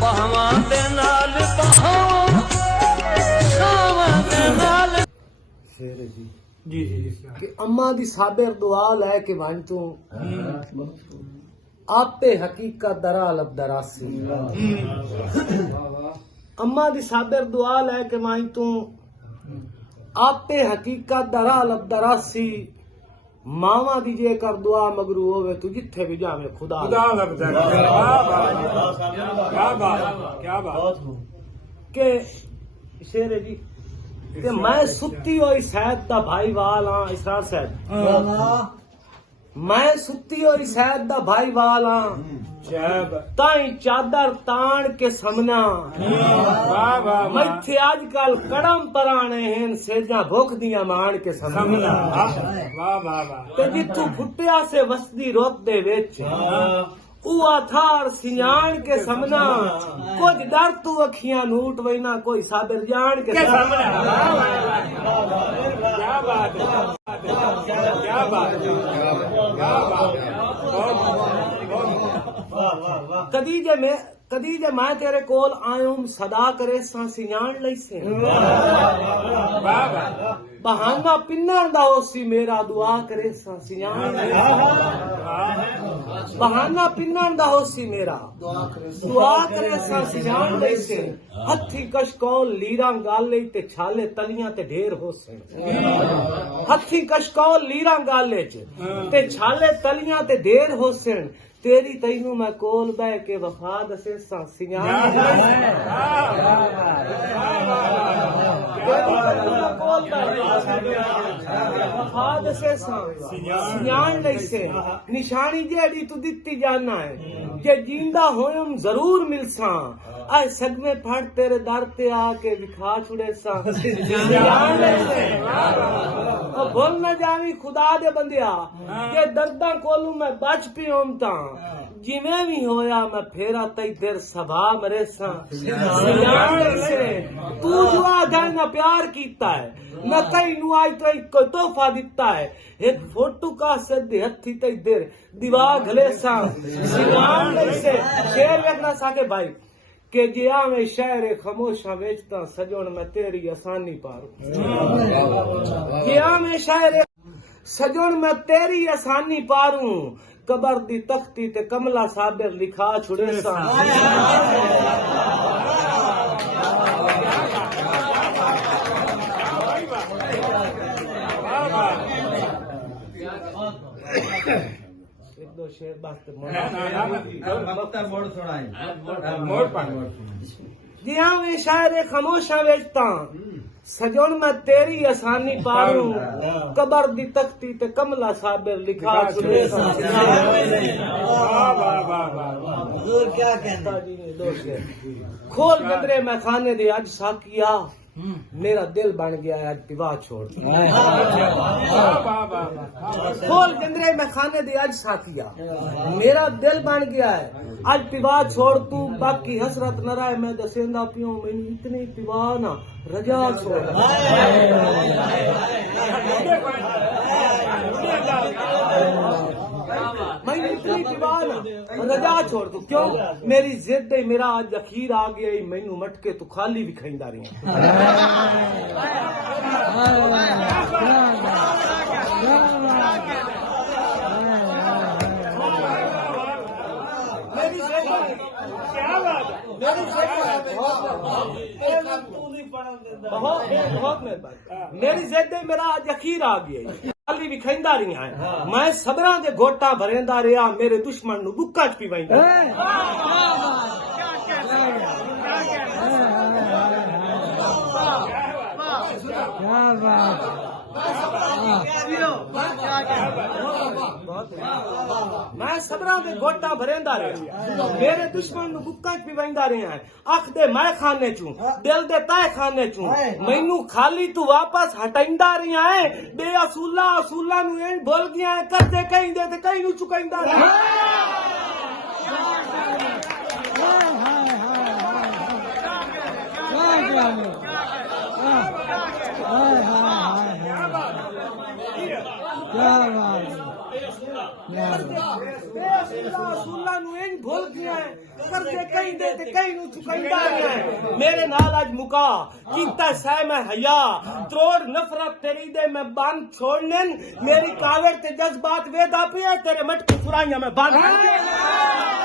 ਬਾਹਾਂ ਦੇ ਨਾਲ ਬਾਹਾਂ ਸਾਵਾਂ ਦੇ ਨਾਲ शेर जी जी जी कि अम्मा दी साबिर दुआ लै के वन तू आपे हकीकत दरा लब दरासी अम्मा दी साबिर दुआ लै के वन तू आपे हकीकत दरा लब दरासी मावा दी जेकर दुआ मगरू होवे तू जिथे भी जावे खुदा लग जाएगा। क्या बात के शेर जी कि मैं सुती हुई सैद दा भाई वाल हाँ इसरार सैद मैं सुती हुई सैद दा भाई वाल हाँ ताई चादर तान के समना मैथे आजकल कड़म पराने हैं सेजा भुख दिया मान के समना ते जिथू फुटिया से वसदी रोक दे विच उआ थार सियाण के समना कुछ डर तू अखियां नूट वैना कोई साबिर जान के समना क्या बात कदी जे मैं तेरे कोल आयूं सदा करे सा सियाण लई से बहाना पिन्नण दा होसी मेरा दुआ करे सा सियाण बहाना पिन्नण दा होसी मेरा दुआ करे सा सियाण लई से हथी कशकोल लीरा गाले ते छाले तलियां ते ढेर होसे हथी कशकोल लीरा गाले च ते छाले तलियां ते ढेर होसे तेरी तैनू मैं कोल बह के वफा दसे सा सियाण वफा दसे सा सियाण लई से निशानी जेड़ी तू दित्ती जाना है जे जिंदा होयम जरूर मिलसा आए सगमे फड़ तेरे दर ते आके विखा छुड़े सा सियाण लई से ओ भुल न जावी खुदा दे बंदिया जे दर्दां कोलू मैं बच पियोम ता जिवें भी होया मैं फेरा तई देर सभा मरे सा सियाण लई से तू जो आजाए ना प्यार कीता है न कई नु आई तो कोई तोहफा दिता है एक फोटो का सदे हथी तई देर दीवा घले सा सियाण लई से शेर वेखना साके भाई के जिया में शहर खामोशा बेचता सजोन मैं तेरी आसानी पारू जिया में शहर सजोन मैं तेरी आसानी पारू कबर दी तख्ती ते कमला साबिर लिखा छुड़े सा एक दो शेर बात जी हाँ वे शायर खामोशा बेचता सजोन मैं तेरी आसानी पारू कबर दी तख्ती ते कमला साबिर लिखा छुड़े सा क्या कहता जी दो शेर खोल गदरे मैं खाने दे अज साकिया मेरा दिल बन गया है आज विवाह छोड़ खोल गंदरे मैं खाने दे आज साथिया मेरा दिल बन गया है आज विवाह छोड़ तू बाकी हसरत न रहा मैं दसेंदा पियो मैंने इतनी विवाह ना रजा छोड़ मैंने इतनी विवाह ना रजा छोड़ तू क्यों मेरी जिद मेरा आज अखीर आ गया मैनू मटके तू खाली भी खाइंदा रही बहुत मेहरबानी मेरी जिद मेरा आज अखीर आ गया खाली भी खाइंदा रही है मैं सबरा दे गोटा भरेंदा रहा मेरे दुश्मन नु बुक्का च पीवाइंदा मैं सबरा दे गोटा भरेंदा रहा मेरे दुश्मन नु बुक्का च पीवाइंदा रहा है अख दे मैं खाने चू दिल दे तय खाने चू मैनू खाली तू वापस हटाइंदा रहा है बे असूला नु एन भूल गया है करते कहीं दे ते कहीं नु चुकाइंदा रहा क्या बात रसूला ਨੂੰ ਇੰਜ ਭੁੱਲ ਗਿਆ ਹੈ ਕਰਦੇ ਕਈ ਦੇ ਤੇ ਕਈ ਨੂੰ ਚੁਕਾਈਦਾ ਗਿਆ ਹੈ ਮੇਰੇ ਨਾਲ ਅੱਜ ਮੁਕਾ ਕੀਤਾ ਸਹਿ ਮੈਂ ਹਯਾ ਤਰੋੜ ਨਫ਼ਰਤ ਤੇਰੀ ਦੇ ਮੈਂ ਬੰਦ ਛੋੜਨਨ ਮੇਰੀ ਕਾਵੜ ਤੇ ਜਜ਼ਬਾਤ ਵੇਦਾ ਪਿਆ तेरे मटके सुराइया में बांध